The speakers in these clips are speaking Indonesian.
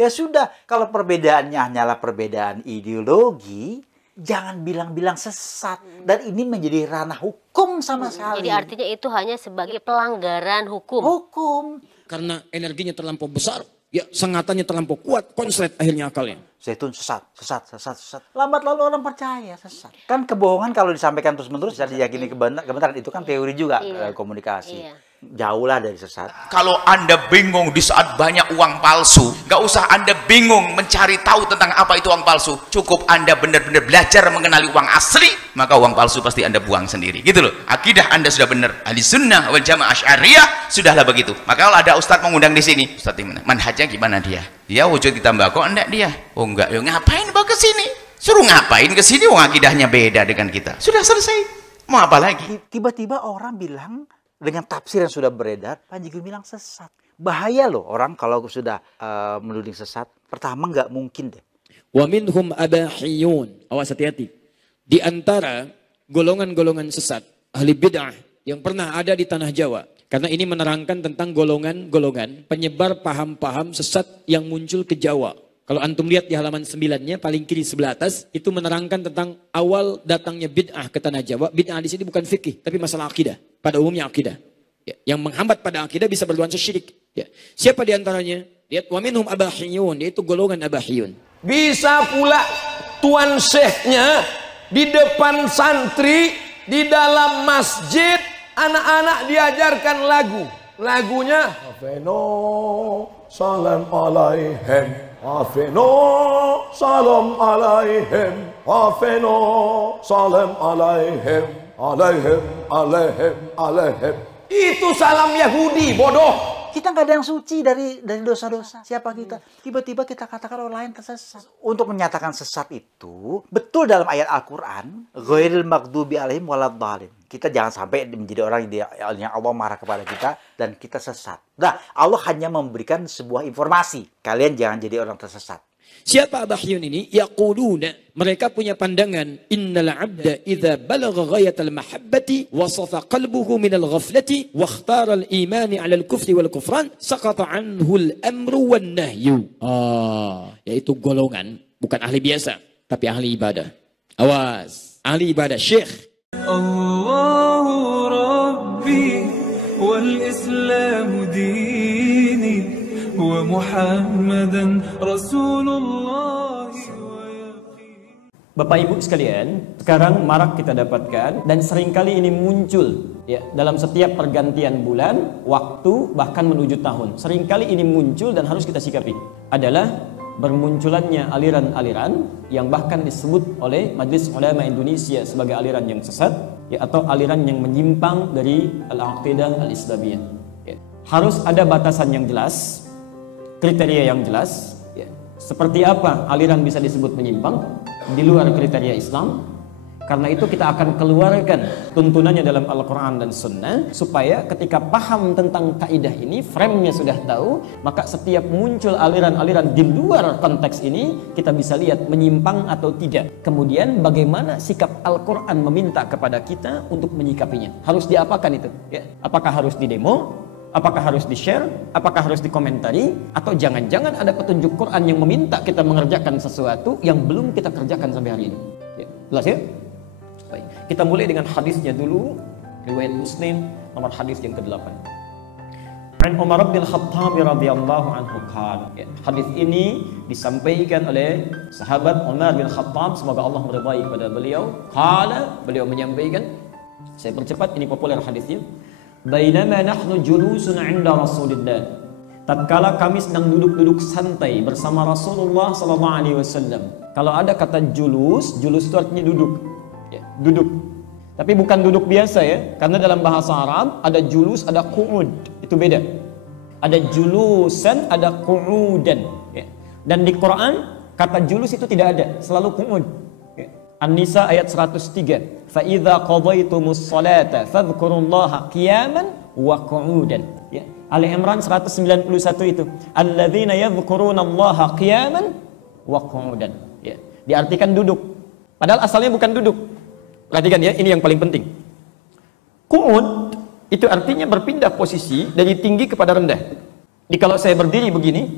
Ya sudah, kalau perbedaannya hanyalah perbedaan ideologi, jangan bilang-bilang sesat. Dan ini menjadi ranah hukum sama sekali. Jadi artinya itu hanya sebagai pelanggaran hukum. Hukum. Karena energinya terlampau besar, ya sengatannya terlampau kuat, konslet akhirnya akalnya. Zaitun sesat. Lambat lalu orang percaya sesat. Kan kebohongan kalau disampaikan terus-menerus bisa diyakini kebenaran. Itu kan teori juga komunikasi. Iya. Jauhlah dari sesat. Kalau Anda bingung di saat banyak uang palsu, nggak usah Anda bingung mencari tahu tentang apa itu uang palsu. Cukup Anda benar-benar belajar mengenali uang asli, maka uang palsu pasti Anda buang sendiri. Gitu loh. Akidah Anda sudah benar. Ahli sunnah wal jamaah asy'ariyah sudahlah begitu. Maka kalau ada ustadz mengundang di sini, ustadz gimana? Manhajnya gimana dia? Dia wujud ditambah kok enggak dia? Oh enggak, ya ngapain bawa ke sini? Suruh ngapain ke sini? Wong akidahnya beda dengan kita. Sudah selesai. Mau apa lagi? Tiba-tiba orang bilang dengan tafsir yang sudah beredar, Panji bilang sesat. Bahaya loh orang kalau sudah menuding sesat. Pertama nggak mungkin deh. Wa minhum abahiyun. Awas hati-hati. Di antara golongan-golongan sesat, ahli bid'ah yang pernah ada di tanah Jawa. Karena ini menerangkan tentang golongan-golongan penyebar paham-paham sesat yang muncul ke Jawa. Kalau antum lihat di halaman 9-nya, paling kiri sebelah atas, itu menerangkan tentang awal datangnya bid'ah ke tanah Jawa. Bid'ah di sini bukan fikih, tapi masalah akidah. Pada umumnya akidah. Ya, yang menghambat pada akidah bisa bernuansa syirik. Ya. Siapa di antaranya? Lihat, wa minhum abahiyun, yaitu golongan abahiyun. Bisa pula tuan syekhnya di depan santri, di dalam masjid, anak-anak diajarkan lagu. Lagunya Afeno salam alaihim, Afeno salam alaihim, Afeno salam alaihim, alaihim. Itu salam Yahudi, bodoh. Kita nggak ada yang suci dari dosa-dosa. Siapa kita? Tiba-tiba kita katakan orang lain tersesat. Untuk menyatakan sesat itu, betul dalam ayat Al-Quran, ghairil maghdubi alaihim waladhdallin. Kita jangan sampai menjadi orang yang Allah marah kepada kita dan kita sesat. Nah, Allah hanya memberikan sebuah informasi. Kalian jangan jadi orang tersesat. Siapa abahiyun ini? Yaquluna, mereka punya pandangan, innal abda idza balagha ghayatal mahabbati wasafa qalbuhu minal ghaflati wa ikhtara al-imani 'ala al-kufri wal kufran saqata 'anhu al-amru wan nahyu. Yaitu golongan bukan ahli biasa, tapi ahli ibadah. Awas, ahli ibadah syekh. Allahu Rabbi wal Islamu dini wa Muhammadan Rasulullah. Bapak Ibu sekalian, sekarang marak kita dapatkan dan seringkali ini muncul ya dalam setiap pergantian bulan, waktu, bahkan menuju tahun. Seringkali ini muncul dan harus kita sikapi. Adalah bermunculannya aliran-aliran yang bahkan disebut oleh Majelis Ulama Indonesia sebagai aliran yang sesat ya, atau aliran yang menyimpang dari al-aqidah al-islamiyah. Ya. Harus ada batasan yang jelas, kriteria yang jelas ya. Seperti apa aliran bisa disebut menyimpang di luar kriteria Islam. Karena itu kita akan keluarkan tuntunannya dalam Al-Quran dan Sunnah, supaya ketika paham tentang kaidah ini, frame-nya sudah tahu, maka setiap muncul aliran-aliran di luar konteks ini, kita bisa lihat menyimpang atau tidak. Kemudian bagaimana sikap Al-Quran meminta kepada kita untuk menyikapinya. Harus diapakan itu? Ya. Apakah harus didemo? Apakah harus di-share? Apakah harus dikomentari? Atau jangan-jangan ada petunjuk Quran yang meminta kita mengerjakan sesuatu yang belum kita kerjakan sampai hari ini? Ya. Jelas ya? Baik. Kita mulai dengan hadisnya dulu. Riwayat Muslim, nomor hadis yang ke-8. An Umar bin Khattab radhiyallahu anhu qala. Hadis ini disampaikan oleh sahabat Umar bin Khattab, semoga Allah meridai kepada beliau. Qala, beliau menyampaikan, saya percepat, ini populer hadisnya. Bainama nahnu julusun 'inda Rasulillah. Tatkala kami sedang duduk-duduk santai bersama Rasulullah sallallahu alaihi wasallam. Kalau ada kata julus itu artinya duduk. Ya, duduk. Tapi bukan duduk biasa ya, karena dalam bahasa Arab ada julus, ada qu'ud. Itu beda. Ada julusan, ada qu'udan. Ya. Dan di Quran kata julus itu tidak ada, selalu qu'ud. Ya. An-Nisa ayat 103. Fa idza qadaytumus salata fadhkurullaha qiyaman wa qu'udan. Ya. Ali Imran 191 itu. Alladzina yadhkurunallaha qiyaman wa qu'udan. Ya. Diartikan duduk. Padahal asalnya bukan duduk. Perhatikan ya, ini yang paling penting. Qu'ud itu artinya berpindah posisi dari tinggi kepada rendah. Jadi kalau saya berdiri begini,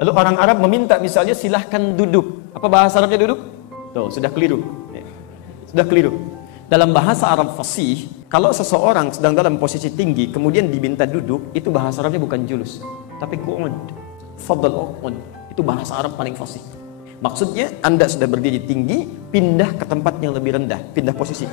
Lalu orang Arab meminta misalnya silahkan duduk. Apa bahasa Arabnya duduk? Tuh, sudah keliru. Ya. Sudah keliru. Dalam bahasa Arab fasih, kalau seseorang sedang dalam posisi tinggi kemudian diminta duduk, itu bahasa Arabnya bukan julus, tapi qu'ud. Fadl uqud. Itu bahasa Arab paling fasih. Maksudnya Anda sudah berdiri tinggi, pindah ke tempat yang lebih rendah, pindah posisi.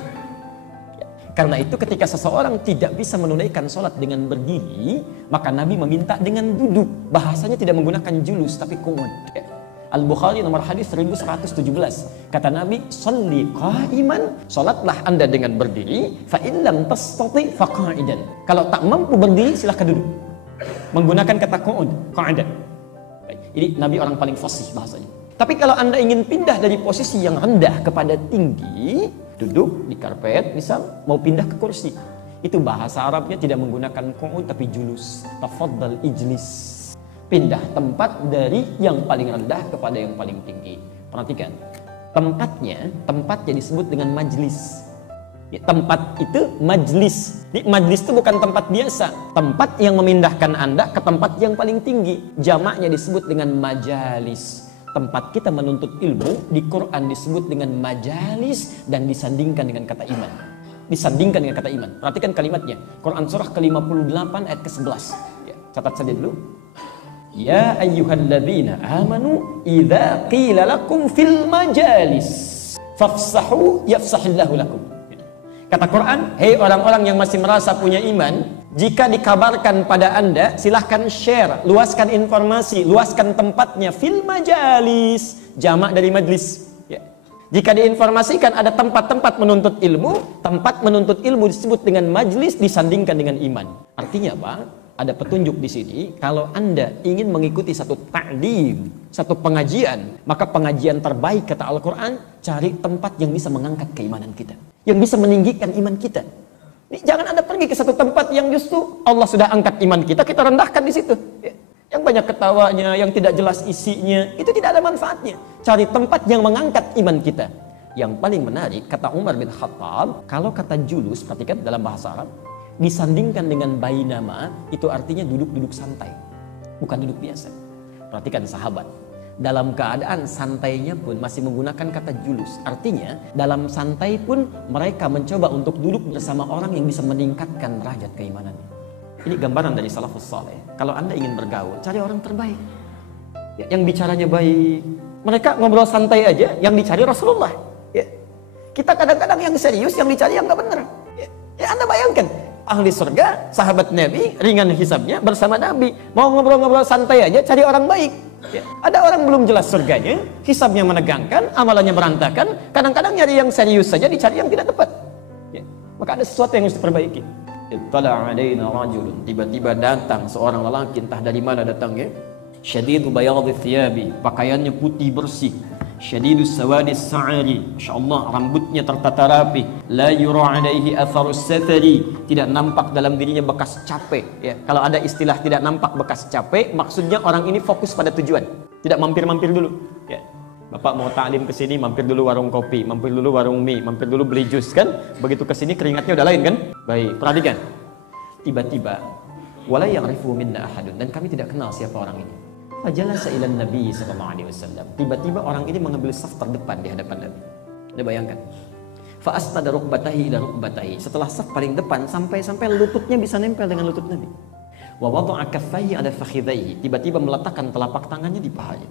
Ya. Karena itu ketika seseorang tidak bisa menunaikan sholat dengan berdiri, maka Nabi meminta dengan duduk. Bahasanya tidak menggunakan julus, tapi qu'ud. Ya. Al-Bukhari nomor hadis 1117. Kata Nabi, "Shalli qa'iman," salatlah Anda dengan berdiri, fa in lam tastati fa qa'idan. Kalau tak mampu berdiri silahkan duduk. Menggunakan kata qu'ud, qa'idan. Ini Nabi orang paling fasih bahasanya. Tapi kalau Anda ingin pindah dari posisi yang rendah kepada tinggi, duduk di karpet, misal mau pindah ke kursi. Itu bahasa Arabnya tidak menggunakan qu'ud tapi julus. Tafaddal ijlis. Pindah tempat dari yang paling rendah kepada yang paling tinggi. Perhatikan, tempatnya disebut dengan majlis. Ya, tempat itu majlis. Majlis itu bukan tempat biasa. Tempat yang memindahkan Anda ke tempat yang paling tinggi. Jamaknya disebut dengan majalis. Tempat kita menuntut ilmu di Quran disebut dengan majalis dan disandingkan dengan kata iman. Disandingkan dengan kata iman. Perhatikan kalimatnya. Quran surah ke-58 ayat ke-11. Ya, catat saja dulu. Ya ayyuhalladzina amanu idza qila lakum fil majalis fafsahu yafsahillahu lakum. Kata Quran, hei orang-orang yang masih merasa punya iman, jika dikabarkan pada Anda, silahkan share, luaskan informasi, luaskan tempatnya fil majalis, jamak dari majlis. Ya. Jika diinformasikan ada tempat-tempat menuntut ilmu, tempat menuntut ilmu disebut dengan majlis, disandingkan dengan iman. Artinya apa? Ada petunjuk di sini, kalau Anda ingin mengikuti satu ta'lim, satu pengajian, maka pengajian terbaik kata Al-Quran, cari tempat yang bisa mengangkat keimanan kita, yang bisa meninggikan iman kita. Jangan Anda pergi ke satu tempat yang justru Allah sudah angkat iman kita, kita rendahkan di situ. Yang banyak ketawanya, yang tidak jelas isinya, itu tidak ada manfaatnya. Cari tempat yang mengangkat iman kita. Yang paling menarik, kata Umar bin Khattab, kalau kata julus, perhatikan dalam bahasa Arab, disandingkan dengan bainama, itu artinya duduk-duduk santai, bukan duduk biasa. Perhatikan sahabat, dalam keadaan santainya pun masih menggunakan kata julus. Artinya dalam santai pun mereka mencoba untuk duduk bersama orang yang bisa meningkatkan derajat keimanannya. Ini gambaran dari salafus saleh. Kalau Anda ingin bergaul, cari orang terbaik ya, yang bicaranya baik. Mereka ngobrol santai aja, yang dicari Rasulullah ya. Kita kadang-kadang yang serius, yang dicari yang nggak benar ya. Anda bayangkan, ahli surga, sahabat Nabi, ringan hisabnya bersama Nabi. Mau ngobrol-ngobrol santai aja, cari orang baik. Ya. Ada orang belum jelas surganya, hisabnya menegangkan, amalannya berantakan. Kadang-kadang nyari yang serius saja, dicari yang tidak tepat. Ya. Maka ada sesuatu yang harus diperbaiki. Ittala alaina rajulun, tiba-tiba datang seorang lelaki, entah dari mana datangnya. Syadidu bayadhi thiyabi, pakaiannya putih bersih. Syadidus sawadis sa'ari, masyaallah rambutnya tertata rapi. La yura alaihi atharus safari, tidak nampak dalam dirinya bekas capek ya. Kalau ada istilah tidak nampak bekas capek, maksudnya orang ini fokus pada tujuan, tidak mampir-mampir dulu ya. Bapak mau ta'lim ke sini, mampir dulu warung kopi, mampir dulu warung mie, mampir dulu beli jus kan. Begitu ke sini keringatnya udah lain kan. Baik, perhatikan. Tiba-tiba wala ya'rifu minna ahadun, dan kami tidak kenal siapa orang ini. Fajalasa ilan Nabi sallallahu alaihi wasallam. Tiba-tiba orang ini mengambil saf terdepan di hadapan Nabi. Anda bayangkan. Fa asnada rukbatahi ila rukbatahi. Setelah saf paling depan sampai lututnya bisa nempel dengan lutut Nabi. Wa wada'a kaffaihi ala fakhidhaihi. Tiba-tiba meletakkan telapak tangannya di pahanya.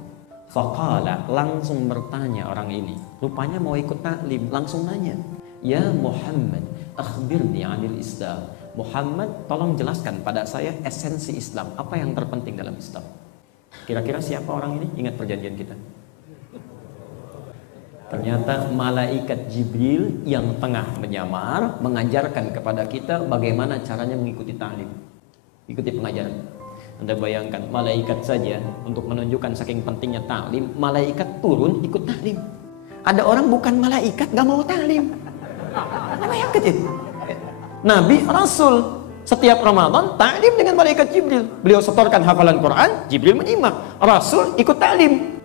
Faqala, langsung bertanya orang ini. Rupanya mau ikut taklim, langsung nanya. Ya Muhammad, akhbirni 'anil Islam. Muhammad, tolong jelaskan pada saya esensi Islam. Apa yang terpenting dalam Islam? Kira-kira siapa orang ini? Ingat perjanjian kita. Ternyata malaikat Jibril yang tengah menyamar mengajarkan kepada kita bagaimana caranya mengikuti ta'lim, ikuti pengajaran. Anda bayangkan, malaikat saja untuk menunjukkan saking pentingnya ta'lim, malaikat turun ikut ta'lim. Ada orang bukan malaikat gak mau ta'lim. Anda bayangkan itu. Nabi, Rasul, setiap Ramadan ta'lim dengan malaikat Jibril. Beliau setorkan hafalan Quran, Jibril menyimak. Rasul ikut ta'lim.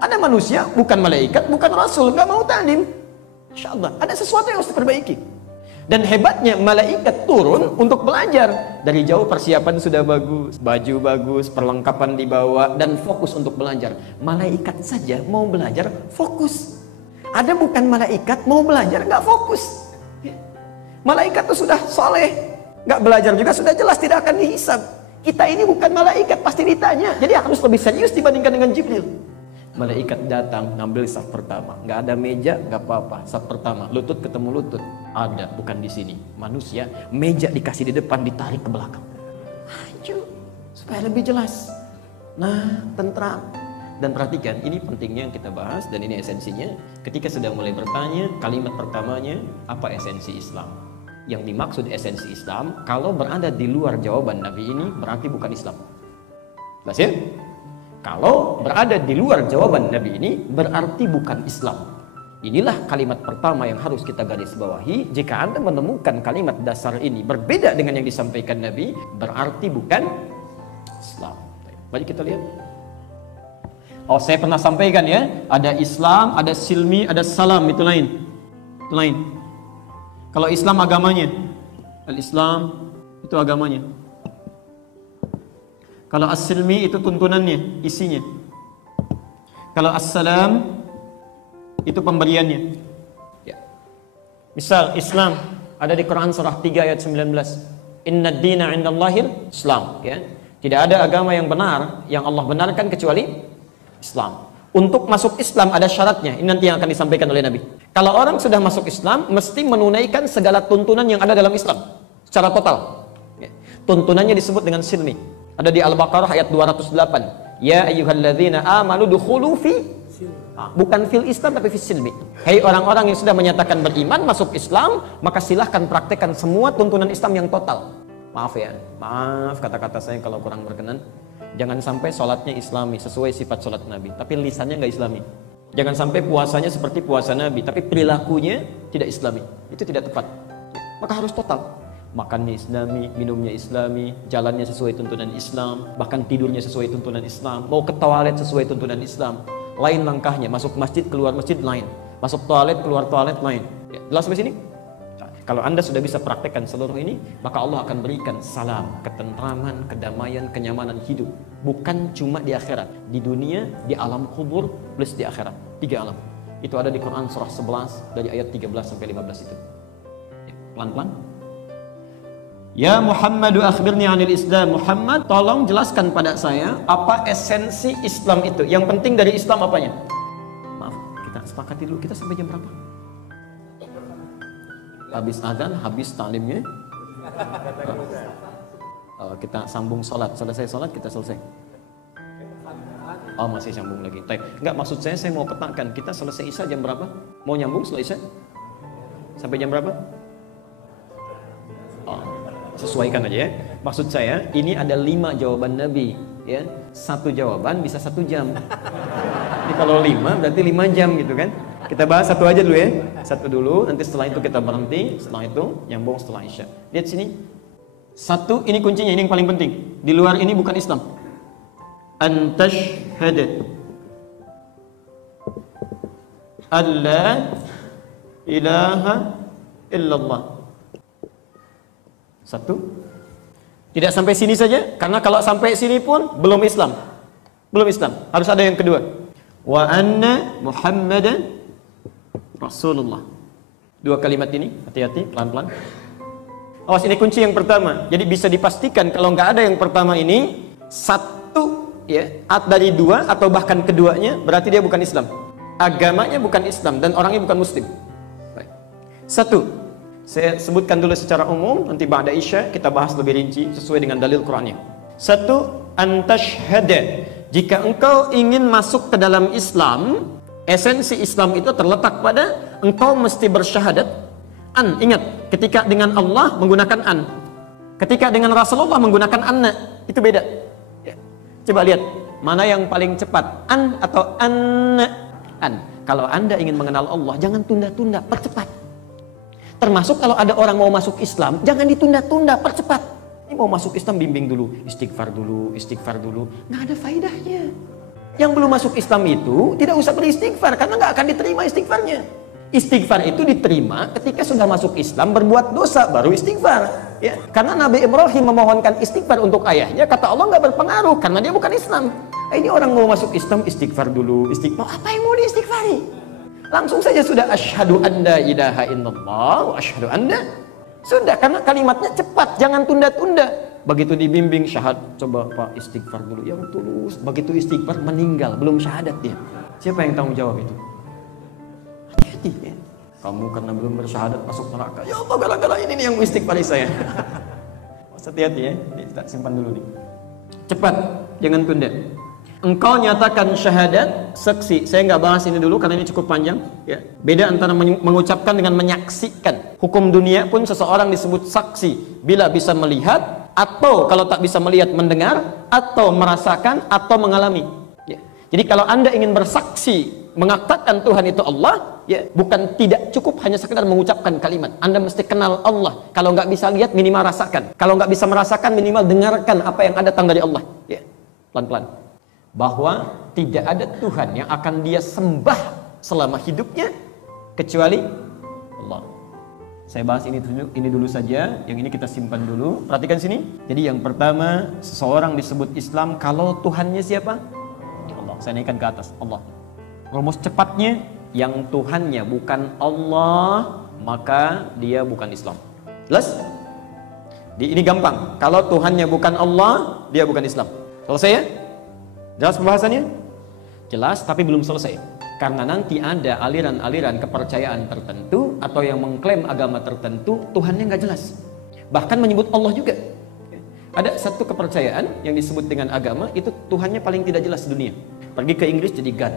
Ada manusia bukan malaikat, bukan Rasul, nggak mau ta'lim. Insya Allah ada sesuatu yang harus diperbaiki. Dan hebatnya malaikat turun untuk belajar. Dari jauh persiapan sudah bagus, baju bagus, perlengkapan dibawa, dan fokus untuk belajar. Malaikat saja mau belajar fokus. Ada bukan malaikat mau belajar nggak fokus. Malaikat itu sudah soleh, nggak belajar juga sudah jelas tidak akan dihisab. Kita ini bukan malaikat, pasti ditanya. Jadi harus lebih serius dibandingkan dengan Jibril. Malaikat datang ngambil saf pertama, nggak ada meja, nggak apa-apa. Saf pertama, lutut ketemu lutut, ada, bukan di sini. Manusia, meja dikasih di depan, ditarik ke belakang. Ayo, supaya lebih jelas. Nah, tentram. Dan perhatikan, ini pentingnya yang kita bahas dan ini esensinya. Ketika sudah mulai bertanya, kalimat pertamanya apa esensi Islam? Yang dimaksud esensi Islam, kalau berada di luar jawaban Nabi ini berarti bukan Islam. Jelas ya? Kalau berada di luar jawaban Nabi ini berarti bukan Islam. Inilah kalimat pertama yang harus kita garis bawahi. Jika Anda menemukan kalimat dasar ini berbeda dengan yang disampaikan Nabi, berarti bukan Islam. Mari kita lihat. Oh, saya pernah sampaikan ya, ada Islam, ada silmi, ada salam, itu lain. Itu lain. Kalau Islam agamanya, al-Islam itu agamanya. Kalau as-silmi itu tuntunannya, isinya. Kalau as-salam itu pemberiannya. Ya. Misal Islam ada di Quran surah 3 ayat 19. Inna ad-dina 'indallahil Islam, ya. Tidak ada agama yang benar yang Allah benarkan kecuali Islam. Untuk masuk Islam ada syaratnya. Ini nanti yang akan disampaikan oleh Nabi. Kalau orang sudah masuk Islam mesti menunaikan segala tuntunan yang ada dalam Islam secara total. Ya. Tuntunannya disebut dengan silmi. Ada di Al-Baqarah ayat 208. Ya ayyuhalladzina amanu dukhulu fi, bukan fil Islam tapi fi silmi. Hai orang-orang yang sudah menyatakan beriman masuk Islam, maka silahkan praktekkan semua tuntunan Islam yang total. Maaf ya, maaf kata-kata saya kalau kurang berkenan. Jangan sampai sholatnya Islami sesuai sifat sholat Nabi, tapi lisannya nggak Islami. Jangan sampai puasanya seperti puasa Nabi, tapi perilakunya tidak Islami. Itu tidak tepat. Maka harus total. Makannya Islami, minumnya Islami, jalannya sesuai tuntunan Islam, bahkan tidurnya sesuai tuntunan Islam, mau ke toilet sesuai tuntunan Islam. Lain langkahnya, masuk masjid, keluar masjid lain, masuk toilet, keluar toilet lain. Ya, jelas sampai sini? Nah, kalau Anda sudah bisa praktekkan seluruh ini, maka Allah akan berikan salam, ketentraman, kedamaian, kenyamanan hidup. Bukan cuma di akhirat, di dunia, di alam kubur, plus di akhirat. 3 alam. Itu ada di Quran surah 11 dari ayat 13 sampai 15 itu. Ya, pelan-pelan. Ya Muhammadu akhbirni anil Islam. Muhammad, tolong jelaskan pada saya apa esensi Islam itu. Yang penting dari Islam apanya? Maaf, kita sepakati dulu, kita sampai jam berapa? Habis azan, habis taklimnya. Kita sambung sholat. Selesai sholat kita selesai. Oh, masih sambung lagi. Enggak, maksud saya mau petakan. Kita selesai Isya jam berapa? Mau nyambung selesai? Sampai jam berapa? Oh, sesuaikan aja ya. Maksud saya, ini ada 5 jawaban Nabi, ya. 1 jawaban bisa 1 jam. Jadi kalau 5 berarti 5 jam gitu kan. Kita bahas 1 aja dulu ya. 1 dulu, nanti setelah itu kita berhenti, setelah itu nyambung setelah Isya. Lihat sini. 1, ini kuncinya, ini yang paling penting. Di luar ini bukan Islam. Antashhad alla ilaha illallah. 1. Tidak sampai sini saja, karena kalau sampai sini pun belum Islam. Belum Islam. Harus ada yang kedua. Wa anna Muhammadan Rasulullah. 2 kalimat ini, hati-hati, pelan-pelan. Awas, ini kunci yang pertama. Jadi bisa dipastikan kalau nggak ada yang pertama ini, 1 ya, dari 2 atau bahkan keduanya, berarti dia bukan Islam. Agamanya bukan Islam dan orangnya bukan Muslim. Baik. 1. Saya sebutkan dulu secara umum, nanti ba'da Isya kita bahas lebih rinci sesuai dengan dalil Qur'annya. 1. Antashhada. Jika engkau ingin masuk ke dalam Islam, esensi Islam itu terletak pada engkau mesti bersyahadat. Ingat, ketika dengan Allah menggunakan an. Ketika dengan Rasulullah menggunakan anna. Itu beda. Ya. Coba lihat, mana yang paling cepat? An atau anna? An. Kalau Anda ingin mengenal Allah, jangan tunda-tunda, percepat. Termasuk kalau ada orang mau masuk Islam, jangan ditunda-tunda, percepat. Ini mau masuk Islam, bimbing dulu, istighfar dulu, nggak ada faedahnya. Yang belum masuk Islam itu tidak usah beristighfar karena nggak akan diterima istighfarnya. Istighfar itu diterima ketika sudah masuk Islam, berbuat dosa, baru istighfar. Ya, karena Nabi Ibrahim memohonkan istighfar untuk ayahnya, kata Allah nggak berpengaruh karena dia bukan Islam. Ini orang mau masuk Islam, istighfar dulu. Istighfar, apa yang mau diistighfari? Langsung saja sudah asyhadu anna ilaha illallah wa asyhadu anna. Sudah, karena kalimatnya cepat, jangan tunda-tunda. Begitu dibimbing syahad, coba Pak istighfar dulu yang tulus. Begitu istighfar meninggal, belum syahadat dia. Siapa yang tanggung jawab itu? Hati-hati ya. Kamu karena belum bersyahadat masuk neraka. Ya Allah, gara-gara ini nih yang istighfari saya. Hati-hati ya. Ini kita simpan dulu nih. Cepat, jangan tunda. Engkau nyatakan syahadat, saksi. Saya nggak bahas ini dulu karena ini cukup panjang. Ya. Beda antara mengucapkan dengan menyaksikan. Hukum dunia pun seseorang disebut saksi bila bisa melihat, atau kalau tak bisa melihat mendengar, atau merasakan, atau mengalami. Ya. Jadi kalau Anda ingin bersaksi mengatakan Tuhan itu Allah, ya bukan tidak cukup hanya sekedar mengucapkan kalimat. Anda mesti kenal Allah. Kalau nggak bisa lihat, minimal rasakan. Kalau nggak bisa merasakan, minimal dengarkan apa yang ada datang dari Allah. Ya. Pelan-pelan. Bahwa tidak ada Tuhan yang akan dia sembah selama hidupnya kecuali Allah. Saya bahas ini dulu saja, yang ini kita simpan dulu. Perhatikan sini. Jadi yang pertama, seseorang disebut Islam kalau Tuhannya siapa? Allah. Saya naikkan ke atas, Allah. Rumus cepatnya, yang Tuhannya bukan Allah, maka dia bukan Islam. Jelas? Ini gampang. Kalau Tuhannya bukan Allah, dia bukan Islam. Selesai ya? Jelas pembahasannya? Jelas, tapi belum selesai. Karena nanti ada aliran-aliran kepercayaan tertentu atau yang mengklaim agama tertentu, Tuhannya nggak jelas. Bahkan menyebut Allah juga. Ada satu kepercayaan yang disebut dengan agama, itu Tuhannya paling tidak jelas di dunia. Pergi ke Inggris jadi God.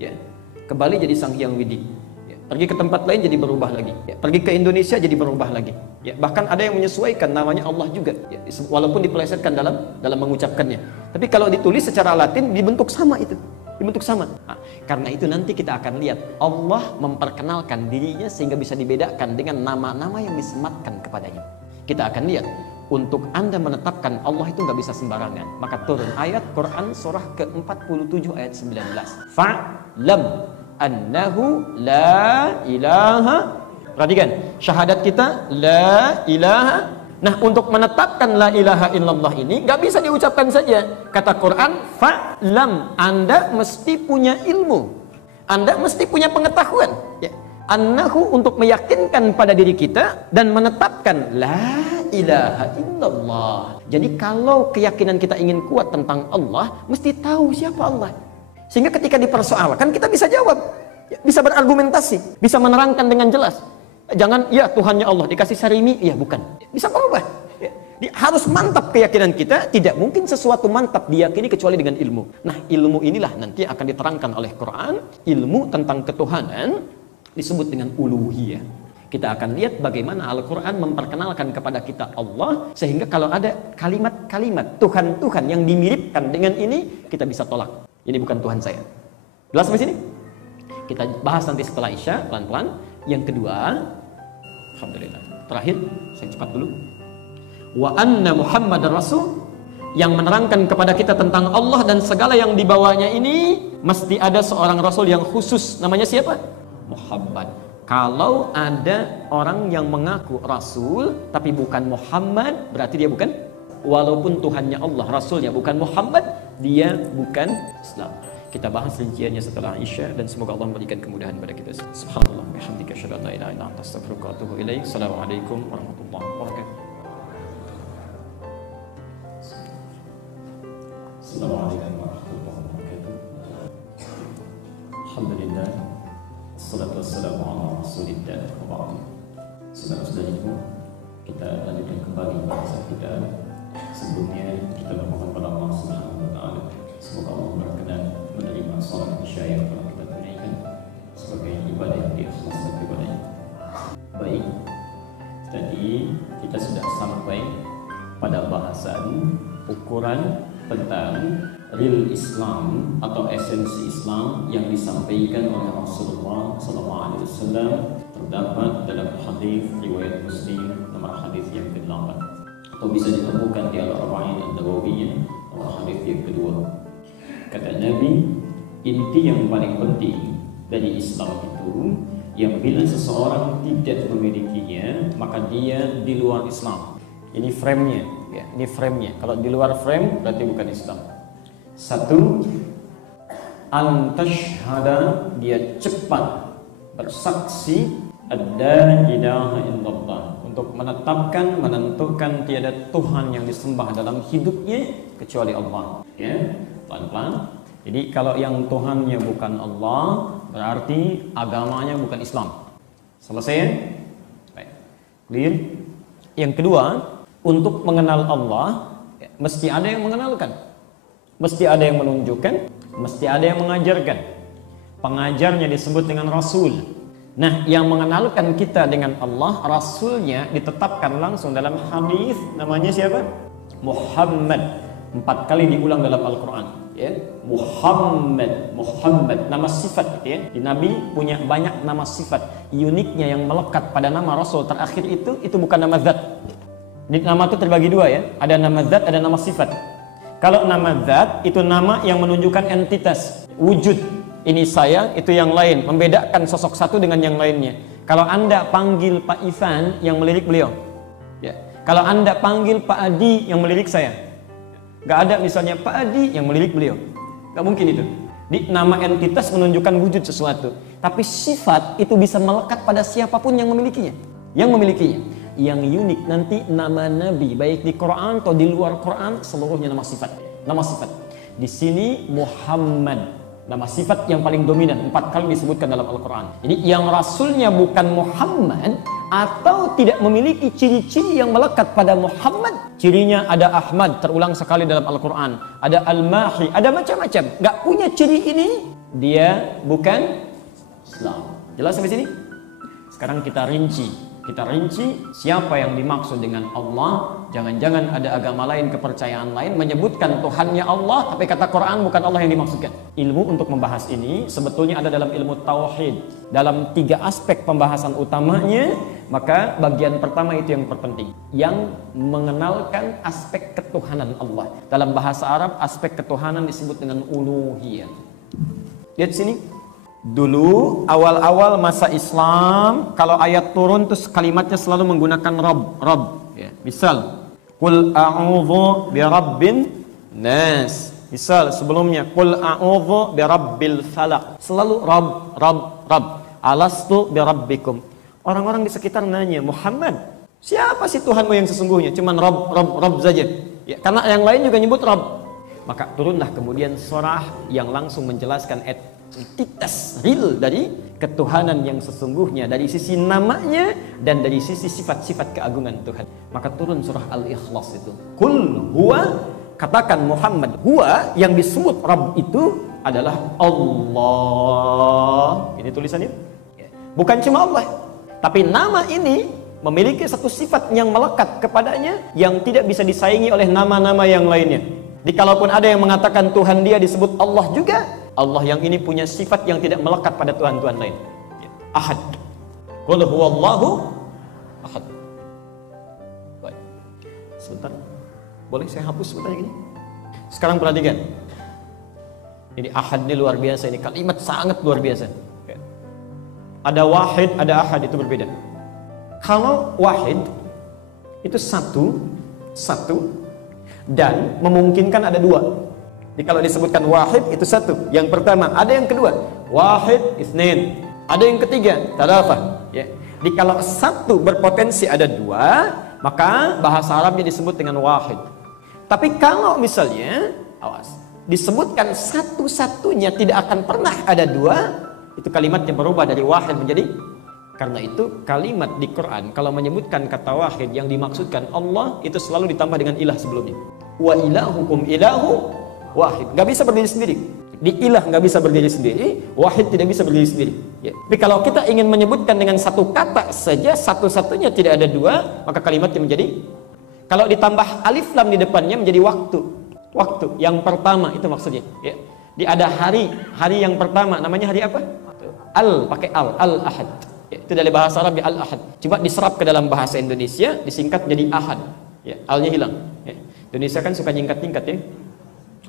Ya. Ke Bali jadi Sang Hyang Widi. Ya. Pergi ke tempat lain jadi berubah lagi. Ya. Pergi ke Indonesia jadi berubah lagi. Ya. Bahkan ada yang menyesuaikan namanya Allah juga. Ya. Walaupun dipelesetkan dalam mengucapkannya. Tapi kalau ditulis secara Latin dibentuk sama itu. Dibentuk sama. Nah, karena itu nanti kita akan lihat Allah memperkenalkan dirinya sehingga bisa dibedakan dengan nama-nama yang disematkan kepadanya. Kita akan lihat. Untuk Anda menetapkan Allah itu nggak bisa sembarangan. Maka turun ayat Quran surah ke-47 ayat 19. Fa'lam annahu la ilaha. Perhatikan, syahadat kita la ilaha. Nah, untuk menetapkan la ilaha illallah ini nggak bisa diucapkan saja. Kata Quran, fa'lam, Anda mesti punya ilmu. Anda mesti punya pengetahuan. Ya. Annahu, untuk meyakinkan pada diri kita dan menetapkan la ilaha illallah. Jadi kalau keyakinan kita ingin kuat tentang Allah, mesti tahu siapa Allah. Sehingga ketika dipersoalkan kita bisa jawab, bisa berargumentasi, bisa menerangkan dengan jelas. Jangan ya Tuhannya Allah dikasih sarimi, ya bukan. Bisa berubah. Harus mantap keyakinan kita. Tidak mungkin sesuatu mantap diyakini kecuali dengan ilmu. Nah, ilmu inilah nanti akan diterangkan oleh Quran. Ilmu tentang ketuhanan disebut dengan uluhiyah. Kita akan lihat bagaimana Al-Quran memperkenalkan kepada kita Allah, sehingga kalau ada kalimat-kalimat Tuhan-Tuhan yang dimiripkan dengan ini, kita bisa tolak. Ini bukan Tuhan saya. Jelas sampai sini? Kita bahas nanti setelah Isya, pelan-pelan. Yang kedua, alhamdulillah. Terakhir, saya cepat dulu. Wa anna Muhammad Rasul, yang menerangkan kepada kita tentang Allah dan segala yang dibawanya ini, mesti ada seorang Rasul yang khusus. Namanya siapa? Muhammad. Kalau ada orang yang mengaku Rasul tapi bukan Muhammad, berarti dia bukan. Walaupun Tuhannya Allah, Rasulnya bukan Muhammad, dia bukan Islam. Kita bahas rinciannya setelah Isya, dan semoga Allah memberikan kemudahan kepada kita. Subhanallah, bihamdika, asyhadu an la ilaha illa anta, astaghfiruka wa atubu ilaik. Assalamualaikum warahmatullahi wabarakatuh. Assalamualaikum warahmatullahi wabarakatuh. Alhamdulillah. Assalatu wassalamu ala rasulillah wa ba'du. Saudara-saudariku, kita lanjutkan kembali bahasan kita. Sebelumnya kita bermohon kepada Allah Subhanahu wa taala semoga Allah berkenan menerima salat Isya yang telah kita tunaikan sebagai ibadah yang diikhlaskan kepadanya. Baik, tadi kita sudah sampai pada bahasan ukuran tentang real Islam atau esensi Islam yang disampaikan oleh Rasulullah SAW, terdapat dalam hadis riwayat Muslim nomor hadis yang ke-8, atau bisa ditemukan di Al-Arba'in An-Nawawiyah nomor hadis yang kedua. Kata Nabi, inti yang paling penting dari Islam itu yang bila seseorang tidak memilikinya maka dia di luar Islam. Ini frame-nya, ya, ini frame-nya. Kalau di luar frame berarti bukan Islam. Satu, antashhada, dia cepat bersaksi ada ilaha illallah, untuk menetapkan, menentukan tiada Tuhan yang disembah dalam hidupnya kecuali Allah. Ya, pelan-pelan. Jadi kalau yang Tuhannya bukan Allah, berarti agamanya bukan Islam. Selesai ya? Baik. Clear? Yang kedua, untuk mengenal Allah, mesti ada yang mengenalkan. Mesti ada yang menunjukkan, mesti ada yang mengajarkan. Pengajarnya disebut dengan Rasul. Nah, yang mengenalkan kita dengan Allah, Rasulnya ditetapkan langsung dalam hadis, namanya siapa? Muhammad. 4 kali diulang dalam Al-Quran, ya. Muhammad, Muhammad, nama sifat, ya. Di Nabi punya banyak nama sifat. Uniknya yang melekat pada nama Rasul terakhir itu bukan nama zat. Jadi nama itu terbagi dua, ya. Ada nama zat, ada nama sifat. Kalau nama zat itu nama yang menunjukkan entitas, wujud. Ini saya, itu yang lain, membedakan sosok satu dengan yang lainnya. Kalau Anda panggil Pak Ivan, yang melirik beliau, ya. Kalau Anda panggil Pak Adi, yang melirik saya. Gak ada misalnya Pak Adi yang melirik beliau, gak mungkin itu. Di nama entitas menunjukkan wujud sesuatu, tapi sifat itu bisa melekat pada siapapun yang memilikinya. Yang unik nanti nama Nabi, baik di Quran atau di luar Quran, seluruhnya nama sifat. Nama sifat. Di sini Muhammad, nama sifat yang paling dominan, 4 kali disebutkan dalam Al-Quran. Jadi yang Rasulnya bukan Muhammad atau tidak memiliki ciri-ciri yang melekat pada Muhammad. Cirinya ada Ahmad, terulang sekali dalam Al-Quran. Ada Al-Mahi, ada macam-macam. Gak punya ciri ini, dia bukan Islam. Jelas sampai sini? Sekarang kita rinci siapa yang dimaksud dengan Allah. Jangan-jangan ada agama lain, kepercayaan lain menyebutkan Tuhannya Allah, tapi kata Quran bukan Allah yang dimaksudkan. Ilmu untuk membahas ini sebetulnya ada dalam ilmu tauhid. Dalam 3 aspek pembahasan utamanya, maka bagian pertama itu yang terpenting, yang mengenalkan aspek ketuhanan Allah. Dalam bahasa Arab aspek ketuhanan disebut dengan uluhiyah. Lihat sini. Dulu awal-awal masa Islam, kalau ayat turun terus kalimatnya selalu menggunakan Rabb, ya. Misal Qul a'udzu birabbin nas. Misal sebelumnya Qul a'udzu birabbil falaq. Selalu Rabb. Alastu birabbikum. Orang-orang di sekitar nanya, Muhammad, siapa sih Tuhanmu yang sesungguhnya? Cuman Rabb saja. Ya, karena yang lain juga nyebut Rabb. Maka turunlah kemudian surah yang langsung menjelaskan entitas real dari ketuhanan yang sesungguhnya, dari sisi namanya dan dari sisi sifat-sifat keagungan Tuhan. Maka turun surah Al-Ikhlas itu. Qul huwa, katakan Muhammad, huwa yang disebut Rabb itu adalah Allah. Ini tulisannya. Bukan cuma Allah, tapi nama ini memiliki satu sifat yang melekat kepadanya yang tidak bisa disaingi oleh nama-nama yang lainnya. Jadi kalaupun ada yang mengatakan Tuhan dia disebut Allah juga, Allah yang ini punya sifat yang tidak melekat pada Tuhan-Tuhan lain. Ahad. Qul huwallahu ahad. Baik. Sebentar. Boleh saya hapus sebentar gini? Sekarang perhatikan. Ini ahad ini luar biasa, ini kalimat sangat luar biasa. Ada wahid, ada ahad, itu berbeda. Kalau wahid itu satu dan memungkinkan ada 2. Jadi kalau disebutkan wahid itu 1, yang pertama. Ada yang kedua, wahid itsnain. Ada yang ketiga, thalatha. Ya. Jadi kalau 1 berpotensi ada 2, maka bahasa Arabnya disebut dengan wahid. Tapi kalau misalnya, awas, disebutkan satu-satunya tidak akan pernah ada 2, itu kalimatnya berubah dari wahid menjadi. Karena itu kalimat di Quran kalau menyebutkan kata wahid yang dimaksudkan Allah itu selalu ditambah dengan ilah sebelumnya. Wa ilahukum ilahu wahid. Gak bisa berdiri sendiri. Di ilah gak bisa berdiri sendiri, wahid tidak bisa berdiri sendiri. Ya. Tapi kalau kita ingin menyebutkan dengan satu kata saja, satu-satunya tidak ada 2, maka kalimatnya menjadi. Kalau ditambah alif lam di depannya menjadi waktu. Waktu yang pertama itu maksudnya. Ya. Di ada hari yang pertama namanya hari apa? Pakai al-ahad. Ya, itu dari bahasa Arab al-ahad. Coba diserap ke dalam bahasa Indonesia, disingkat jadi ahad. Ya, alnya hilang. Ya. Indonesia kan suka nyingkat-nyingkat ya.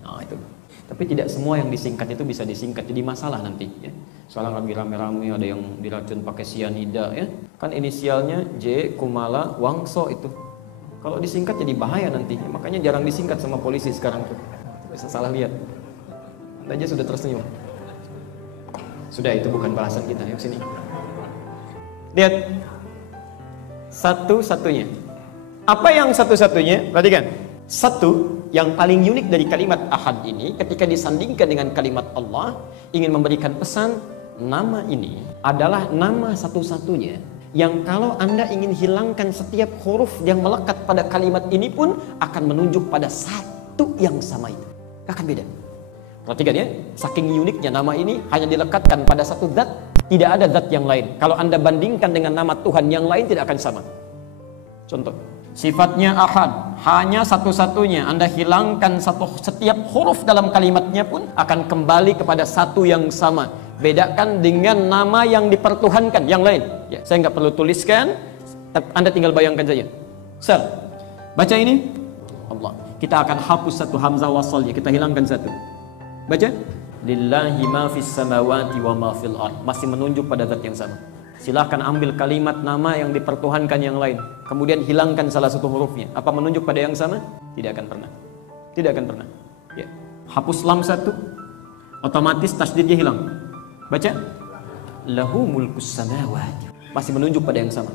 Nah, itu. Tapi Tapi tidak semua yang disingkat itu bisa disingkat, jadi masalah nanti ya. Sekarang lagi rame-rame ada yang diracun pakai sianida ya. Kan inisialnya J, Kumala, Wangso itu. Kalau disingkat jadi bahaya nanti. Ya, makanya jarang disingkat sama polisi sekarang tuh. Bisa salah lihat. Anda aja sudah tersenyum. Sudah, itu bukan bahasan kita ya, sini. Lihat. Satu-satunya. Apa yang satu-satunya? Perhatikan. Satu yang paling unik dari kalimat ahad ini ketika disandingkan dengan kalimat Allah ingin memberikan pesan, nama ini adalah nama satu-satunya yang kalau Anda ingin hilangkan setiap huruf yang melekat pada kalimat ini pun akan menunjuk pada satu yang sama itu. Gak akan beda. Perhatikan ya, saking uniknya nama ini hanya dilekatkan pada satu zat, tidak ada zat yang lain. Kalau Anda bandingkan dengan nama Tuhan yang lain tidak akan sama. Contoh, sifatnya ahad, hanya satu-satunya. Anda hilangkan setiap huruf dalam kalimatnya pun akan kembali kepada satu yang sama. Bedakan dengan nama yang dipertuhankan yang lain. Ya, saya nggak perlu tuliskan, Anda tinggal bayangkan saja. Sir, baca ini. Allah. Kita akan hapus satu hamzah wasalnya, kita hilangkan satu. Baca. Lillahi ma fis samawati wa ma fil ard. Masih menunjuk pada zat yang sama. Silahkan ambil kalimat nama yang dipertuhankan yang lain, kemudian hilangkan salah satu hurufnya. Apa menunjuk pada yang sama? Tidak akan pernah. Tidak akan pernah. Ya. Hapus lam satu, otomatis tasdidnya hilang. Baca. Lahu mulkus samawati. Masih menunjuk pada yang sama.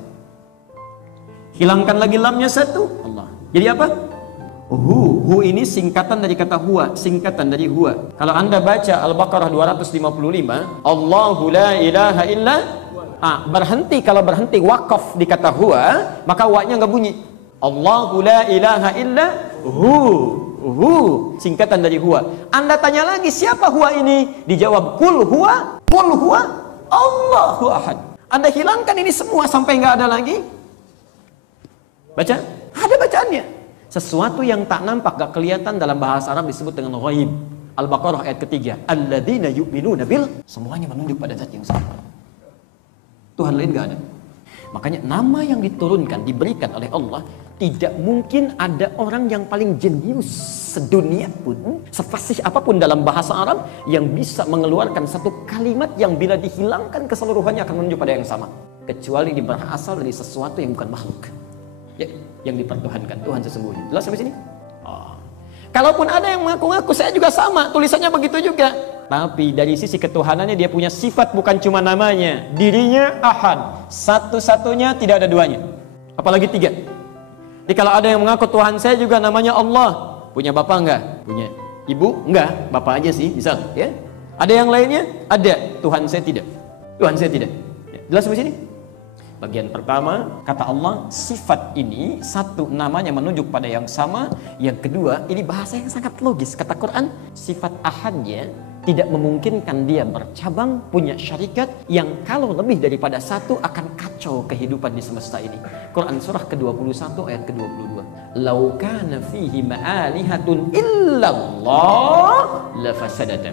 Hilangkan lagi lamnya satu. Allah. Jadi apa? Hu ini singkatan dari kata huwa, singkatan dari huwa. Kalau Anda baca Al-Baqarah 255, Allahu la ilaha illa berhenti, kalau berhenti wakaf di kata huwa, maka wa-nya nggak bunyi. Allahu la ilaha illa hu, singkatan dari huwa. Anda tanya lagi, siapa huwa ini? Dijawab, qul huwa Allahu ahad. Anda hilangkan ini semua sampai nggak ada lagi. Baca, ada bacaannya. Sesuatu yang tak nampak, gak kelihatan dalam bahasa Arab disebut dengan ghaib. Al-Baqarah ayat ketiga, alladzina yu'minuna bil, semuanya menunjuk pada zat yang sama. Tuhan lain gak ada. Makanya nama yang diturunkan, diberikan oleh Allah, tidak mungkin ada orang yang paling jenius sedunia pun, sefasih apapun dalam bahasa Arab, yang bisa mengeluarkan satu kalimat yang bila dihilangkan keseluruhannya akan menunjuk pada yang sama. Kecuali ini berasal dari sesuatu yang bukan makhluk. Ya, yang dipertuhankan, Tuhan sesungguhnya. Jelas sampai sini? Kalaupun ada yang mengaku-ngaku saya juga sama, tulisannya begitu juga. Tapi dari sisi ketuhanannya dia punya sifat, bukan cuma namanya. Dirinya ahad, satu-satunya, tidak ada duanya. Apalagi tiga. Jadi kalau ada yang mengaku Tuhan saya juga namanya Allah, punya bapak enggak? Punya. Ibu? Enggak, bapak aja sih, misal. Ya. Ada yang lainnya? Ada. Tuhan saya tidak. Tuhan saya tidak. Ya. Jelas sampai sini? Bagian pertama, kata Allah, sifat ini satu namanya menunjuk pada yang sama. Yang kedua, ini bahasa yang sangat logis. Kata Quran, sifat ahadnya tidak memungkinkan dia bercabang, punya syarikat yang kalau lebih daripada satu akan kacau kehidupan di semesta ini. Quran surah ke-21 ayat ke-22. Lau kana fihi ma'alihatun illallah lafasadata.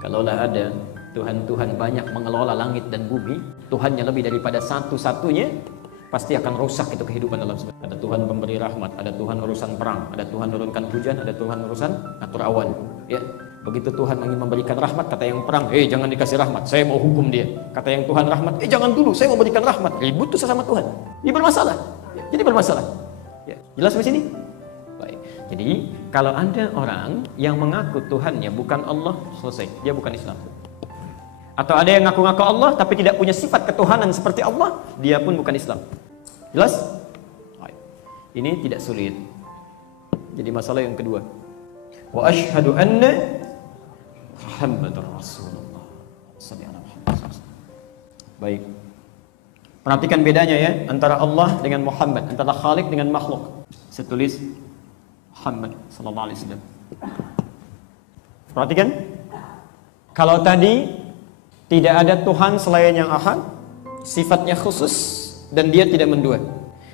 Kalaulah ada Tuhan-Tuhan banyak mengelola langit dan bumi, Tuhannya lebih daripada satu-satunya, pasti akan rusak itu kehidupan dalam semesta. Ada Tuhan pemberi rahmat, ada Tuhan urusan perang, ada Tuhan menurunkan hujan, ada Tuhan urusan atur awan. Ya, begitu Tuhan ingin memberikan rahmat, kata yang perang, jangan dikasih rahmat, saya mau hukum dia. Kata yang Tuhan rahmat, jangan dulu, saya mau berikan rahmat. Ribut tuh sama Tuhan. Ini bermasalah. Ya, jadi bermasalah. Ya, jelas sampai sini? Baik. Jadi kalau ada orang yang mengaku Tuhannya bukan Allah, selesai, dia bukan Islam. Atau ada yang ngaku-ngaku Allah tapi tidak punya sifat ketuhanan seperti Allah, dia pun bukan Islam. Jelas? Ini tidak sulit. Jadi masalah yang kedua. Wa asyhadu anna Muhammadar Rasulullah. Baik. Perhatikan bedanya ya antara Allah dengan Muhammad, antara Khalik dengan makhluk. Saya tulis Muhammad sallallahu alaihi wasallam. Perhatikan. Kalau tadi tidak ada Tuhan selain yang ahad, sifatnya khusus dan dia tidak mendua.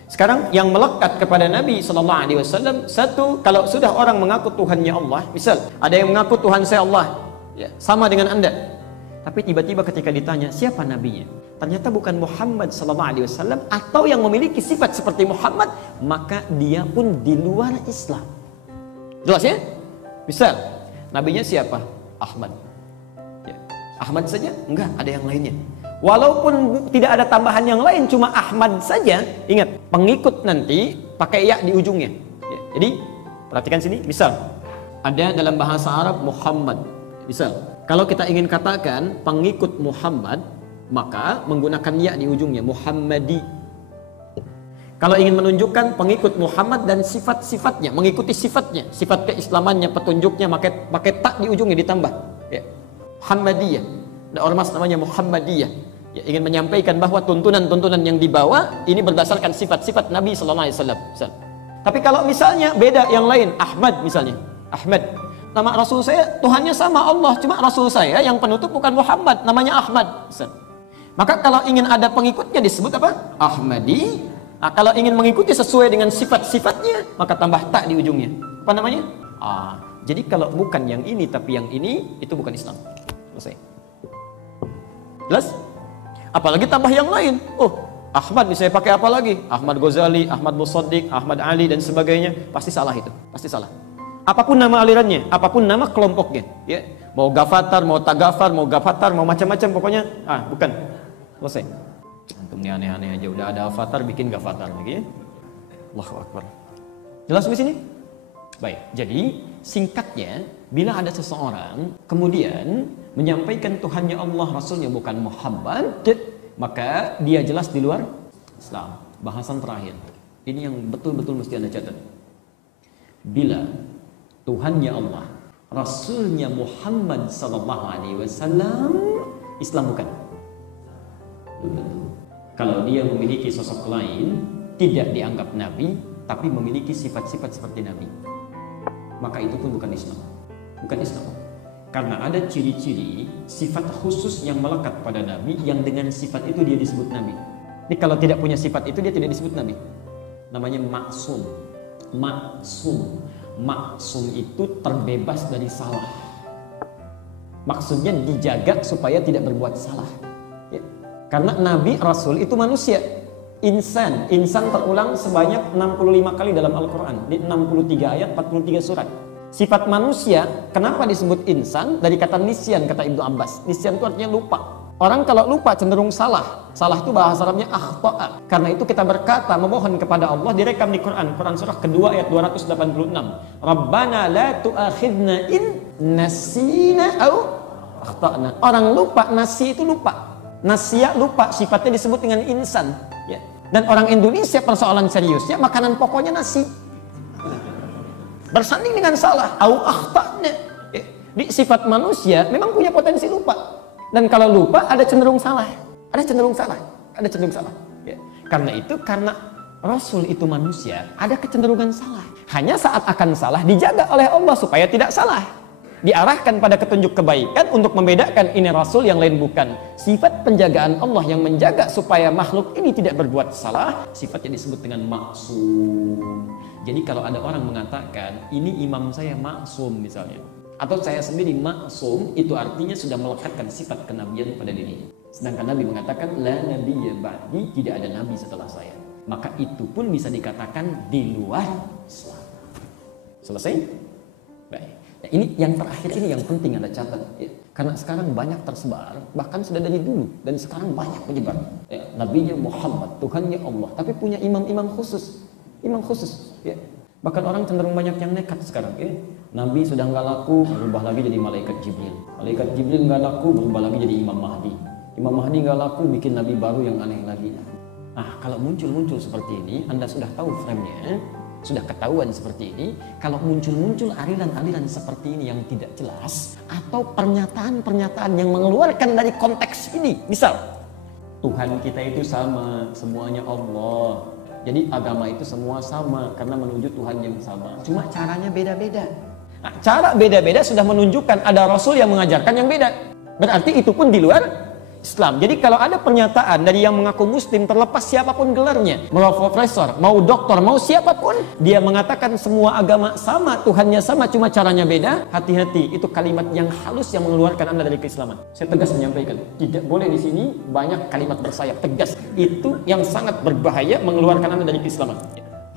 Sekarang yang melekat kepada Nabi SAW, satu, kalau sudah orang mengaku Tuhannya Allah, misal ada yang mengaku Tuhan saya Allah, ya, sama dengan Anda, tapi tiba-tiba ketika ditanya siapa nabinya, ternyata bukan Muhammad SAW atau yang memiliki sifat seperti Muhammad, maka dia pun di luar Islam. Jelas ya? Misal Nabinya siapa? Ahmad. Ya. Ahmad saja? Enggak, ada yang lainnya. Walaupun tidak ada tambahan yang lain, cuma Ahmad saja. Ingat, pengikut nanti pakai ya di ujungnya. Ya. Jadi perhatikan sini, misal ada dalam bahasa Arab Muhammad. Misal, kalau kita ingin katakan pengikut Muhammad, maka menggunakan ya di ujungnya, Muhammadi. Kalau ingin menunjukkan pengikut Muhammad dan sifat-sifatnya, mengikuti sifatnya, sifat keislamannya, petunjuknya, pakai tak di ujungnya ditambah. Ya. Muhammadiyah. Ada ormas namanya Muhammadiyah. Ya, ingin menyampaikan bahwa tuntunan-tuntunan yang dibawa ini berdasarkan sifat-sifat Nabi Sallallahu Alaihi Wasallam. Tapi kalau misalnya beda yang lain, Ahmad misalnya, Ahmad, nama Rasul saya Tuhannya sama Allah, cuma Rasul saya yang penutup bukan Muhammad, namanya Ahmad. Maka kalau ingin ada pengikutnya disebut apa? Ahmadi. Nah, kalau ingin mengikuti sesuai dengan sifat-sifatnya, maka tambah tak di ujungnya. Apa namanya? Jadi kalau bukan yang ini tapi yang ini, itu bukan Islam. Selesai. Jelas? Apalagi tambah yang lain. Ahmad bisa pakai apa lagi? Ahmad Ghazali, Ahmad Musaddiq, Ahmad Ali dan sebagainya. Pasti salah itu. Pasti salah. Apapun nama alirannya, apapun nama kelompoknya, ya. Mau Gafatar, mau Tagafar, mau Gafatar, mau macam-macam pokoknya. Bukan. Selesai. Antum ini aneh-aneh aja. Udah ada Avatar bikin Gafatar lagi. Ya. Allahu Akbar. Jelas di sini? Baik. Jadi singkatnya, bila ada seseorang kemudian menyampaikan Tuhannya Allah, Rasulnya bukan Muhammad, maka dia jelas di luar Islam. Bahasan terakhir. Ini yang betul-betul mesti Anda catat. Bila Tuhannya Allah, Rasulnya Muhammad sallallahu alaihi wasallam, Islam bukan. Kalau dia memiliki sosok lain, tidak dianggap nabi, tapi memiliki sifat-sifat seperti nabi, maka itu pun bukan Islam. Bukan Islam. Karena ada ciri-ciri sifat khusus yang melekat pada nabi, yang dengan sifat itu dia disebut nabi. Jadi kalau tidak punya sifat itu dia tidak disebut nabi. Namanya maksum. Maksum. Maksum itu terbebas dari salah. Maksudnya dijaga supaya tidak berbuat salah. Ya. Karena nabi, rasul itu manusia. Insan. Insan terulang sebanyak 65 kali dalam Al-Quran. Di 63 ayat, 43 surat. Sifat manusia, kenapa disebut insan? Dari kata nisyan, kata Ibnu Abbas. Nisyan itu artinya lupa. Orang kalau lupa cenderung salah. Salah itu bahasa Arabnya akhta'a. Karena itu kita berkata, memohon kepada Allah, direkam di Quran. Quran surah kedua ayat 286. Rabbana la tu'akhidna in nasina au akhta'na. Orang lupa, nasi itu lupa. Nasya lupa, sifatnya disebut dengan insan. Ya. Dan orang Indonesia persoalan seriusnya, makanan pokoknya nasi. Bersanding dengan salah, au akhta'na. Ya. Di sifat manusia memang punya potensi lupa. Dan kalau lupa ada cenderung salah. Ada cenderung salah. Ada cenderung salah. Ya. Karena itu, karena Rasul itu manusia, ada kecenderungan salah. Hanya saat akan salah dijaga oleh Allah supaya tidak salah. Diarahkan pada petunjuk kebaikan untuk membedakan ini Rasul, yang lain bukan. Sifat penjagaan Allah yang menjaga supaya makhluk ini tidak berbuat salah, sifatnya disebut dengan maksum. Jadi kalau ada orang mengatakan ini imam saya maksum misalnya, atau saya sendiri maksum, itu artinya sudah melekatkan sifat kenabian pada dirinya. Sedangkan Nabi mengatakan la nabiyya ba'di, tidak ada nabi setelah saya. Maka itu pun bisa dikatakan di luar Islam. Selesai? Baik. Nah, ini yang terakhir, ini yang penting Anda catat ya. Karena sekarang banyak tersebar, bahkan sudah dari dulu dan sekarang banyak menyebar. Ya, nabinya Muhammad, Tuhannya Allah, tapi punya imam-imam khusus. Imam khusus ya. Bahkan orang cenderung banyak yang nekat sekarang ya. Nabi sudah nggak laku, berubah lagi jadi malaikat Jibril. Malaikat Jibril nggak laku, berubah lagi jadi Imam Mahdi. Imam Mahdi nggak laku, bikin nabi baru yang aneh lagi. Nah, kalau muncul-muncul seperti ini, Anda sudah tahu frame-nya, sudah ketahuan seperti ini. Kalau muncul-muncul aliran-aliran seperti ini yang tidak jelas, atau pernyataan-pernyataan yang mengeluarkan dari konteks ini, misal Tuhan kita itu sama, semuanya Allah. Jadi agama itu semua sama karena menuju Tuhan yang sama. Cuma caranya beda-beda. Nah, cara beda-beda sudah menunjukkan ada Rasul yang mengajarkan yang beda. Berarti itu pun di luar Islam. Jadi kalau ada pernyataan dari yang mengaku muslim, terlepas siapapun gelarnya, mau profesor, mau doktor, mau siapapun, dia mengatakan semua agama sama, Tuhannya sama, cuma caranya beda, hati-hati, itu kalimat yang halus yang mengeluarkan Anda dari keislaman. Saya tegas menyampaikan, tidak boleh di sini banyak kalimat bersayap, tegas. Itu yang sangat berbahaya mengeluarkan Anda dari keislaman.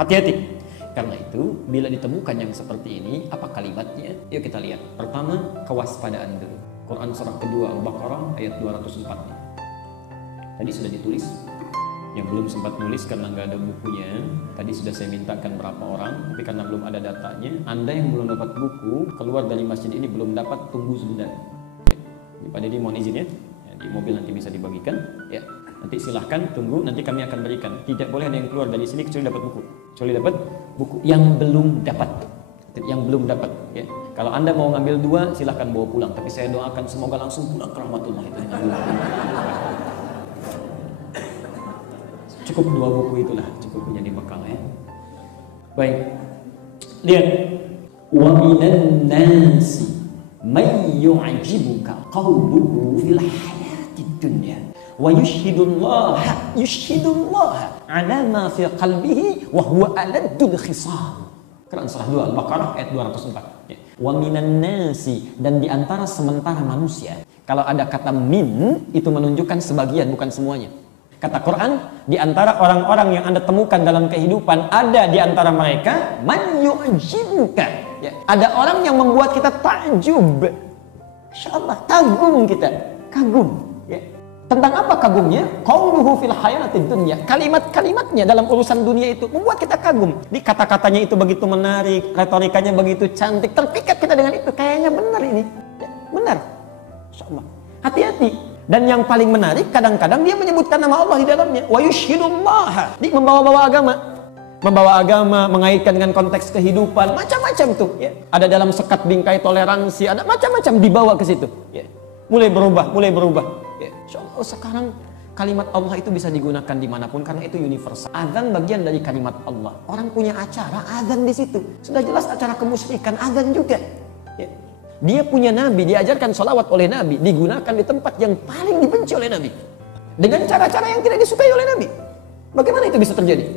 Hati-hati. Karena itu, bila ditemukan yang seperti ini, apa kalimatnya? Yuk kita lihat. Pertama, kewaspadaan dulu. Quran surah kedua Al-Baqarah ayat 204. Tadi sudah ditulis. Yang belum sempat nulis karena nggak ada bukunya, tadi sudah saya mintakan berapa orang, tapi karena belum ada datanya, Anda yang belum dapat buku, keluar dari masjid ini belum dapat, tunggu sebentar. Ya. Pak Deddy mohon izin ya, di mobil nanti bisa dibagikan. Ya. Nanti silahkan tunggu, nanti kami akan berikan. Tidak boleh ada yang keluar dari sini kecuali dapat buku. Kecuali dapat buku yang belum dapat. Yang belum dapat. Ya. Kalau Anda mau ngambil 2, silahkan bawa pulang. Tapi saya doakan semoga langsung pulang ke rahmatullah. Itu cukup 2 buku itulah, cukup menjadi bekal ya. Baik. Lihat. Wa minan nasi may yu'jibuka qawluhu fil hayatid dunya. Wa yushhidullaha ala ma fi qalbihi wa huwa aladdul khisam. Quran surah 2 Al-Baqarah ayat 204. Ya. Wa minan nasi, dan di antara sementara manusia. Kalau ada kata min, itu menunjukkan sebagian bukan semuanya. Kata Quran, di antara orang-orang yang Anda temukan dalam kehidupan, ada di antara mereka man yu'jibuka. Ya. Ada orang yang membuat kita takjub. Insyaallah, kagum kita, kagum. Ya. Tentang apa kagumnya? Qauluhu fil hayatid dunya. Kalimat-kalimatnya dalam urusan dunia itu membuat kita kagum. Di kata-katanya itu begitu menarik, retorikanya begitu cantik, terpikat kita dengan itu. Kayaknya benar ini. Ya, benar. Insyaallah. Hati-hati. Dan yang paling menarik, kadang-kadang dia menyebutkan nama Allah di dalamnya. Wa yushhidullaha. Di membawa-bawa agama. Membawa agama, mengaitkan dengan konteks kehidupan, macam-macam tuh. Ya. Ada dalam sekat bingkai toleransi, ada macam-macam dibawa ke situ. Ya. Mulai berubah. Ya. Insyaallah sekarang kalimat Allah itu bisa digunakan dimanapun karena itu universal. Azan bagian dari kalimat Allah. Orang punya acara, azan di situ. Sudah jelas acara kemusyrikan, azan juga. Ya. Dia punya nabi, diajarkan sholawat oleh nabi, digunakan di tempat yang paling dibenci oleh nabi. Dengan cara-cara yang tidak disukai oleh nabi. Bagaimana itu bisa terjadi?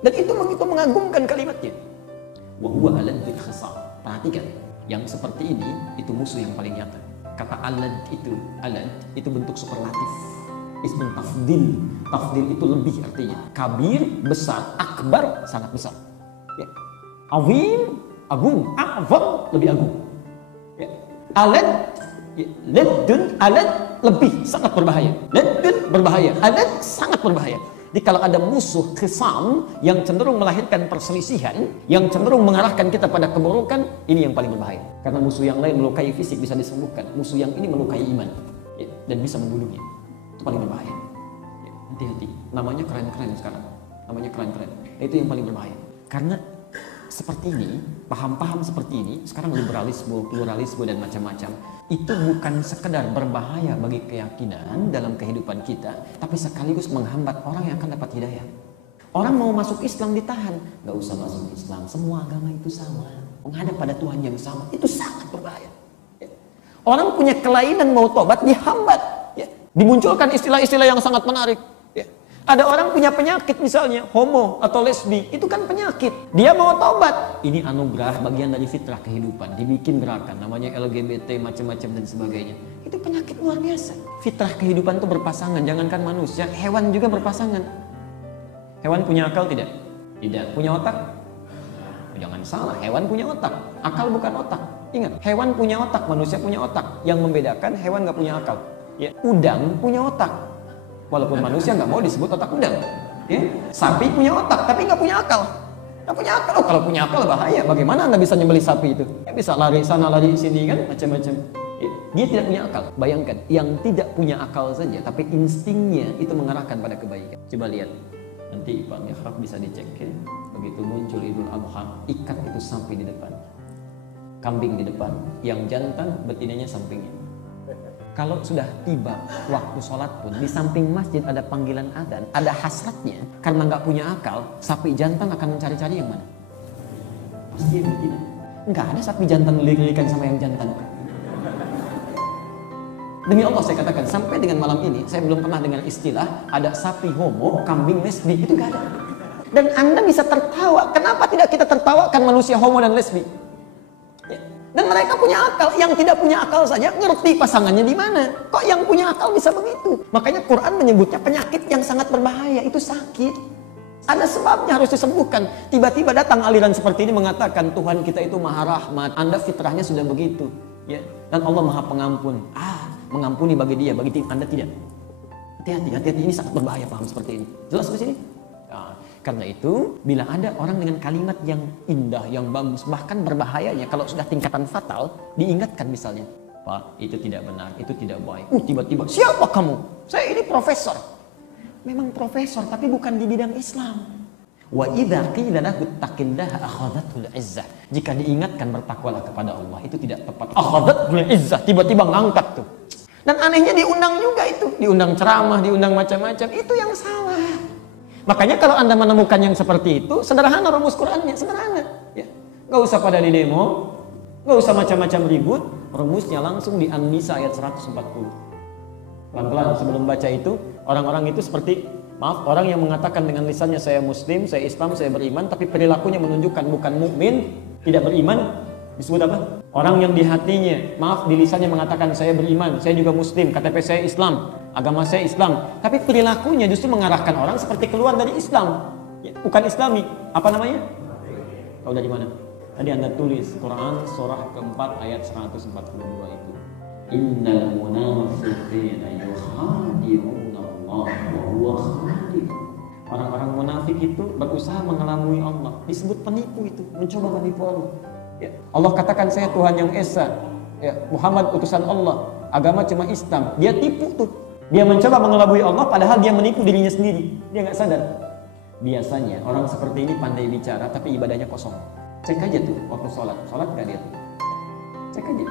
Dan itu begitu mengagumkan kalimatnya. Wa huwa aladdul khisam. Perhatikan, yang seperti ini itu musuh yang paling nyata. Kata alad itu bentuk superlatif. Ismun tafdil. Tafdil itu lebih artinya. Kabir, besar. Akbar, sangat besar. Ya. Azim, agung. A'zam, lebih agung. Ya. Alad, ya. Laddun, alad, lebih, sangat berbahaya. Laddun, berbahaya. Alad, sangat berbahaya. Jadi kalau ada musuh khisam yang cenderung melahirkan perselisihan, yang cenderung mengarahkan kita pada keburukan, ini yang paling berbahaya. Karena musuh yang lain melukai fisik bisa disembuhkan, musuh yang ini melukai iman ya, dan bisa membunuhnya. Itu paling berbahaya. Ya, hati-hati. Namanya keren-keren sekarang. Namanya keren-keren. Itu yang paling berbahaya. Karena seperti ini, paham-paham seperti ini, sekarang liberalisme, pluralisme dan macam-macam, itu bukan sekedar berbahaya bagi keyakinan dalam kehidupan kita, tapi sekaligus menghambat orang yang akan dapat hidayah. Orang mau masuk Islam ditahan, nggak usah masuk Islam, semua agama itu sama, menghadap pada Tuhan yang sama, itu sangat berbahaya. Ya. Orang punya kelainan mau tobat dihambat, ya. Dimunculkan istilah-istilah yang sangat menarik. Ya. Ada orang punya penyakit misalnya, homo atau lesbi, itu kan penyakit. Dia mau tobat. Ini anugerah bagian dari fitrah kehidupan. Dibikin gerakan, namanya LGBT, macam-macam dan sebagainya. Itu penyakit luar biasa. Fitrah kehidupan itu berpasangan, jangankan manusia, hewan juga berpasangan. Hewan punya akal tidak? Tidak. Punya otak? Jangan salah, hewan punya otak. Akal bukan otak. Ingat, hewan punya otak, manusia punya otak. Yang membedakan hewan nggak punya akal. Ya. Udang punya otak. Walaupun manusia nggak mau disebut otak udang, ya. Sapi punya otak tapi nggak punya akal. Nggak punya akal. Oh, kalau punya akal bahaya. Bagaimana Anda bisa nyembelih sapi itu? Ya, bisa lari sana lari sini kan, macam-macam. Ya. Dia tidak punya akal. Bayangkan, yang tidak punya akal saja, tapi instingnya itu mengarahkan pada kebaikan. Coba lihat, nanti Pak Mihrab bisa dicek ya. Begitu muncul Idul Adha, ikat itu sampai di depan, kambing di depan, yang jantan betinanya sampingnya. Kalau sudah tiba waktu sholat pun, di samping masjid ada panggilan adzan, ada hasratnya, karena nggak punya akal, sapi jantan akan mencari-cari yang mana? Pasti yang betina. Nggak ada sapi jantan lirik-lirikan sama yang jantan. Demi Allah saya katakan, sampai dengan malam ini, saya belum pernah dengar istilah ada sapi homo, kambing lesbi, itu nggak ada. Dan Anda bisa tertawa, kenapa tidak kita tertawakan manusia homo dan lesbi? Ya. Dan mereka punya akal, yang tidak punya akal saja ngerti pasangannya di mana. Kok yang punya akal bisa begitu? Makanya Quran menyebutnya penyakit yang sangat berbahaya, itu sakit. Ada sebabnya harus disembuhkan. Tiba-tiba datang aliran seperti ini mengatakan Tuhan kita itu maha rahmat. Anda fitrahnya sudah begitu, ya. Dan Allah maha pengampun. Mengampuni bagi dia, bagi Anda tidak. Hati-hati, ini sangat berbahaya paham seperti ini. Jelas di sini? Nah, karena itu bila ada orang dengan kalimat yang indah, yang bagus, bahkan berbahayanya kalau sudah tingkatan fatal, diingatkan misalnya, Pak, itu tidak benar, itu tidak baik. Tiba-tiba, siapa kamu? Saya ini profesor. Memang profesor, tapi bukan di bidang Islam. Wa idza qila lahu ittaqillaha akhadhatul izzah. Jika diingatkan bertakwalah kepada Allah, itu tidak tepat. Akhadhatul izzah, tiba-tiba ngangkat tuh. Dan anehnya diundang juga itu, diundang ceramah, diundang macam-macam. Itu yang salah. Makanya kalau Anda menemukan yang seperti itu, sederhana rumus Qur'annya, sederhana. Ya. Gak usah pada di demo, gak usah macam-macam ribut. Rumusnya langsung di An-Nisa ayat 140. Pelan-pelan sebelum baca itu, orang-orang itu seperti, orang yang mengatakan dengan lisannya saya Muslim, saya Islam, saya beriman, tapi perilakunya menunjukkan bukan mukmin, tidak beriman, disebut apa? Orang yang di hatinya, di lisannya mengatakan saya beriman, saya juga Muslim, KTP saya Islam, agama saya Islam, tapi perilakunya justru mengarahkan orang seperti keluar dari Islam, ya, bukan Islami. Apa namanya? Tahu dari mana? Tadi Anda tulis Quran surah keempat ayat 142 itu. Innal munafiqina yukhadi'una Allah wa huwa khadi'uhum. Orang-orang munafik itu berusaha mengelabui Allah. Disebut penipu itu, mencoba menipu Allah. Ya. Allah katakan saya Tuhan yang Esa. Ya. Muhammad utusan Allah. Agama cuma Islam. Dia tipu tuh. Dia mencoba mengelabui Allah padahal dia menipu dirinya sendiri. Dia nggak sadar. Biasanya orang seperti ini pandai bicara tapi ibadahnya kosong. Cek aja tuh waktu sholat. Sholat nggak dia tuh? Cek aja.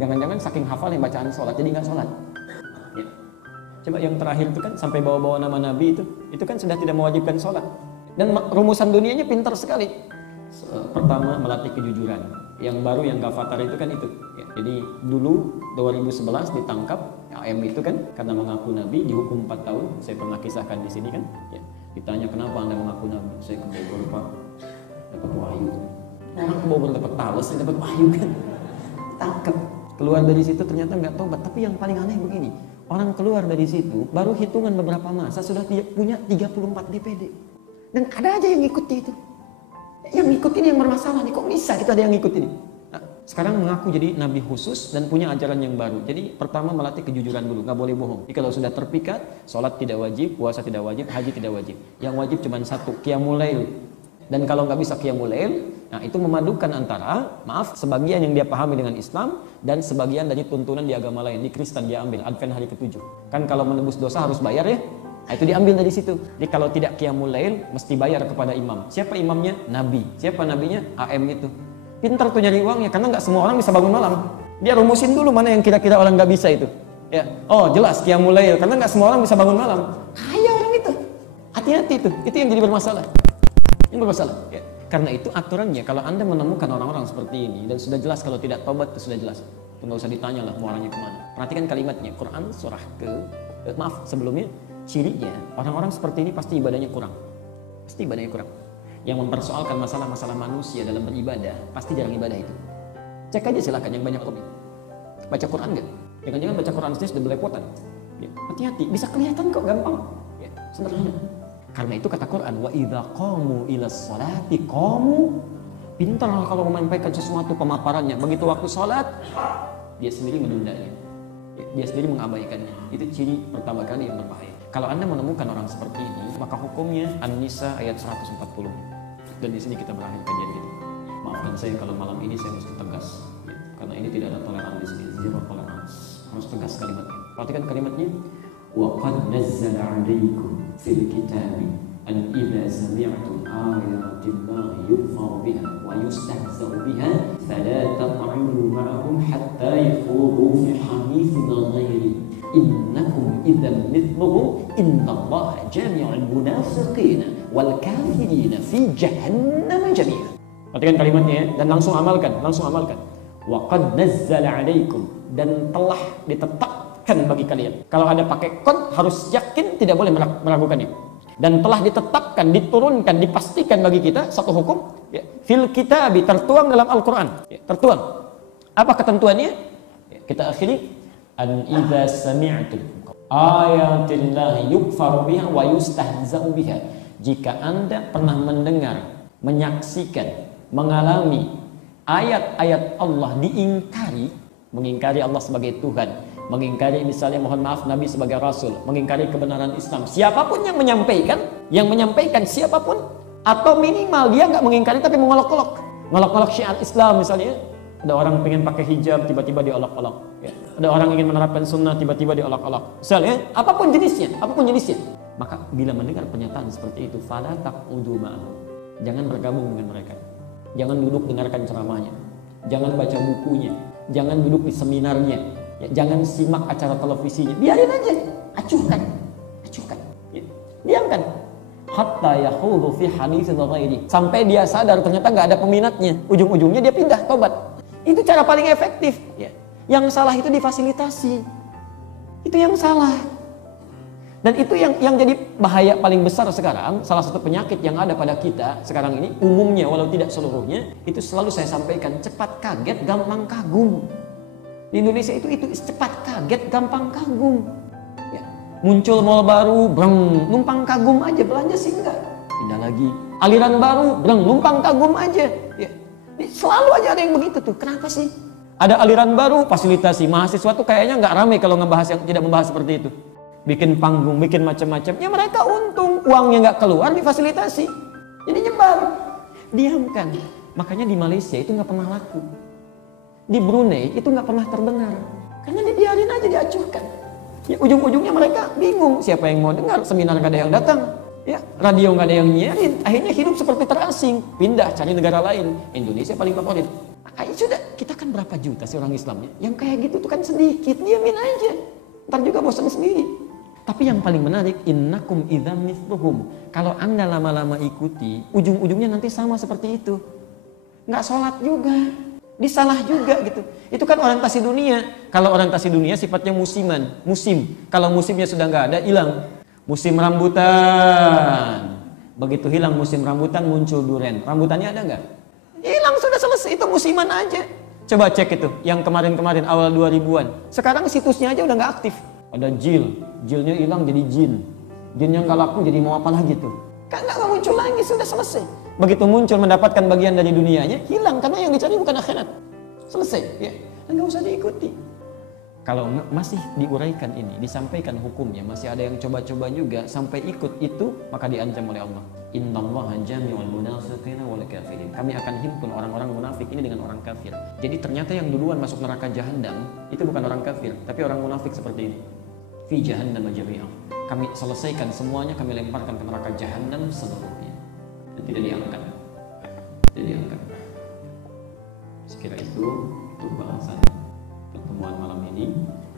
Jangan-jangan saking hafal yang bacaan sholat, jadi nggak sholat. Ya. Coba yang terakhir itu kan sampai bawa-bawa nama Nabi itu kan sudah tidak mewajibkan sholat. Dan rumusan dunianya pintar sekali. Pertama, melatih kejujuran. Yang baru, yang Gavatar itu kan itu. Ya. Jadi dulu 2011 ditangkap, AM itu kan karena mengaku Nabi, dihukum 4 tahun. Saya pernah kisahkan di sini kan. Ya. Ditanya kenapa Anda mengaku Nabi? Saya ke Bogor, Pak. Dapat wahyu. Orang ke Bogor dapat talas, saya dapat wahyu kan. Tangkap. Keluar dari situ ternyata nggak tobat. Tapi yang paling aneh begini, orang keluar dari situ baru hitungan beberapa masa sudah punya 34 DPD. Dan ada aja yang ngikuti itu. Yang ngikutin yang bermasalah nih, kok bisa kita ada yang ngikutin? Nah, sekarang mengaku jadi nabi khusus dan punya ajaran yang baru. Jadi pertama melatih kejujuran dulu, nggak boleh bohong. Jadi kalau sudah terpikat, sholat tidak wajib, puasa tidak wajib, haji tidak wajib. Yang wajib cuma satu, qiyamul lail. Dan kalau nggak bisa qiyamul lail, nah itu memadukan antara, sebagian yang dia pahami dengan Islam dan sebagian dari tuntunan di agama lain. Di Kristen dia ambil, Advent hari ke-7. Kan kalau menebus dosa harus bayar ya. Nah, itu diambil dari situ. Jadi kalau tidak qiyamul lail, mesti bayar kepada imam. Siapa imamnya? Nabi. Siapa nabinya? AM itu. Pintar tuh nyari uangnya, karena nggak semua orang bisa bangun malam. Dia rumusin dulu mana yang kira-kira orang nggak bisa itu. Ya, oh jelas qiyamul lail, karena nggak semua orang bisa bangun malam. Kaya orang itu. Hati-hati itu yang jadi bermasalah. Yang bermasalah. Ya. Karena itu aturannya kalau Anda menemukan orang-orang seperti ini dan sudah jelas kalau tidak tobat itu sudah jelas. Itu nggak usah ditanya lah mau orangnya kemana. Perhatikan kalimatnya. Quran surah sebelumnya cirinya orang-orang seperti ini pasti ibadahnya kurang. Pasti ibadahnya kurang. Yang mempersoalkan masalah-masalah manusia dalam beribadah pasti jarang ibadah itu. Cek aja silakan yang banyak kopi. Baca Quran nggak? Jangan-jangan baca Quran sendiri sudah belepotan. Ya. Hati-hati. Bisa kelihatan kok gampang. Ya. Sederhana. Karena itu kata Quran, wa idza qamu ilas sholati qamu, pintarlah kalau menyampaikan sesuatu pemaparannya. Begitu waktu sholat, dia sendiri menundanya. Dia sendiri mengabaikannya. Itu ciri pertama kali yang berbahaya. Kalau Anda menemukan orang seperti ini, maka hukumnya An-Nisa ayat 140. Dan di sini kita berakhir kajian kita. Maafkan saya kalau malam ini saya mesti tegas. Ya. Karena ini tidak ada toleransi di sini, zero tolerance. Harus tegas kalimatnya. Perhatikan kalimatnya. وَقَدْ نَزَّلَ عَلَيْكُمْ فِي الْكِتَابِ أَنْ إِذَا سَمِعْتُمْ آيَاتِ اللَّهِ يُكْفَرُ بِهَا وَيُسْتَهْزَأُ بِهَا فَلَا تَقْعُدُوا مَعَهُمْ حَتَّى يَخُوضُوا فِي حَدِيثٍ غَيْرِهِ إِنَّكُمْ إِذًا مِثْلُهُمْ إِنَّ اللَّهَ جَامِعُ الْمُنَافِقِينَ وَالْكَافِرِينَ فِي جَهَنَّمَ جَمِيعًا. Perhatikan kalimatnya ya, dan langsung amalkan. وَقَدْ نَزَّلَ عَلَيْكُمْ, dan telah ditetapkan bagi kalian. Kalau ada pakai qad harus yakin, tidak boleh meragukannya. Dan telah ditetapkan, diturunkan, dipastikan bagi kita satu hukum, ya, fil kitabi, tertuang dalam Al-Qur'an. Ya, tertuang. Apa ketentuannya? Ya, kita akhiri an idza sami'tum ayatillahi yukfaru biha wa yustahza'u biha. jika Anda pernah mendengar, menyaksikan, mengalami ayat-ayat Allah diingkari, mengingkari Allah sebagai Tuhan, mengingkari misalnya mohon maaf Nabi sebagai Rasul, mengingkari kebenaran Islam, siapapun yang menyampaikan siapapun, atau minimal dia nggak mengingkari tapi mengolok-olok syiar Islam misalnya, ada orang pengen pakai hijab tiba-tiba diolok-olok, ya. Ada orang ingin menerapkan sunnah tiba-tiba diolok-olok, misalnya apapun jenisnya, maka bila mendengar pernyataan seperti itu, fala taqudu ma'ahum, jangan bergabung dengan mereka, jangan duduk dengarkan ceramahnya, jangan baca bukunya, jangan duduk di seminarnya, ya, jangan simak acara televisinya, biarin aja, acuhkan, ya, diamkan. Hatta yakhudhu fi haditsin ghairi, sampai dia sadar ternyata nggak ada peminatnya, ujung-ujungnya dia pindah tobat. Itu cara paling efektif, ya. Yang salah itu difasilitasi, itu yang salah. Dan itu yang jadi bahaya paling besar sekarang. Salah satu penyakit yang ada pada kita sekarang ini, umumnya walau tidak seluruhnya, itu selalu saya sampaikan, cepat kaget gampang kagum. Di Indonesia itu cepat kaget gampang kagum, ya. Muncul mall baru, breng, numpang kagum aja, belanja sih enggak, pindah lagi. Aliran baru, breng, numpang kagum aja, ya. Selalu aja ada yang begitu tuh. Kenapa sih? Ada aliran baru, fasilitasi. Mahasiswa tuh kayaknya nggak ramai kalau ngebahas yang tidak membahas seperti itu. Bikin panggung, bikin macam-macam. Ya mereka untung, uangnya nggak keluar, difasilitasi. Jadi nyebar. Diamkan. Makanya di Malaysia itu nggak pernah laku. Di Brunei itu nggak pernah terdengar. Karena dibiarin aja, diacuhkan. Ya ujung-ujungnya mereka bingung. Siapa yang mau dengar? Seminar nggak ada yang datang. Ya, radio nggak ada yang nyiarin. Akhirnya hidup seperti terasing. Pindah, cari negara lain. Indonesia paling favorit. Makanya sudah, kita kan berapa juta sih orang Islamnya? Yang kayak gitu tuh kan sedikit. Diamin aja. Ntar juga bosan sendiri. Tapi yang paling menarik, innakum idzam mithluhum. Kalau Anda lama-lama ikuti, ujung-ujungnya nanti sama seperti itu. Nggak sholat juga, disalah juga gitu. Itu kan orientasi dunia. Kalau orientasi dunia sifatnya musiman, musim. Kalau musimnya sudah nggak ada, hilang. Musim rambutan. Begitu hilang musim rambutan, muncul duren. Rambutannya ada nggak? Hilang, sudah selesai. Itu musiman aja. Coba cek itu, yang kemarin-kemarin awal 2000-an. Sekarang situsnya aja udah nggak aktif. Ada jilnya hilang jadi jin. Jinnya nggak laku jadi mau apa lagi tuh? Kan nggak muncul lagi, sudah selesai. Begitu muncul mendapatkan bagian dari dunianya, hilang karena yang dicari bukan akhirat. Selesai, ya. Dan nggak usah diikuti. Kalau masih diuraikan ini, disampaikan hukumnya, masih ada yang coba-coba juga sampai ikut itu, maka diancam oleh Allah. Innallaha jami'ul munafiqina wal kafirin. Kami akan himpun orang-orang munafik ini dengan orang kafir. Jadi ternyata yang duluan masuk neraka jahanam itu bukan orang kafir, tapi orang munafik seperti ini. Fi jahannam jami'an. Kami selesaikan semuanya, kami lemparkan ke neraka jahanam seluruhnya. Dan tidak diangkat. Tidak diangkat. Sekira itu untuk bahasan pertemuan malam ini.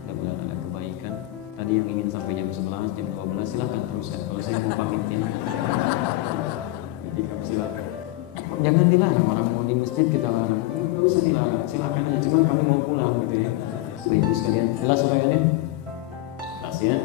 Mudah-mudahan ada kebaikan. Tadi yang ingin sampai jam 11, jam 12 silahkan teruskan. Kalau saya mau pamitin, jadi kamu silakan. Jangan dilarang, orang mau di masjid kita larang. Nggak usah dilarang, silakan aja. Cuma kami mau pulang gitu ya. Baik sekalian, jelas uraiannya? Jelas ya.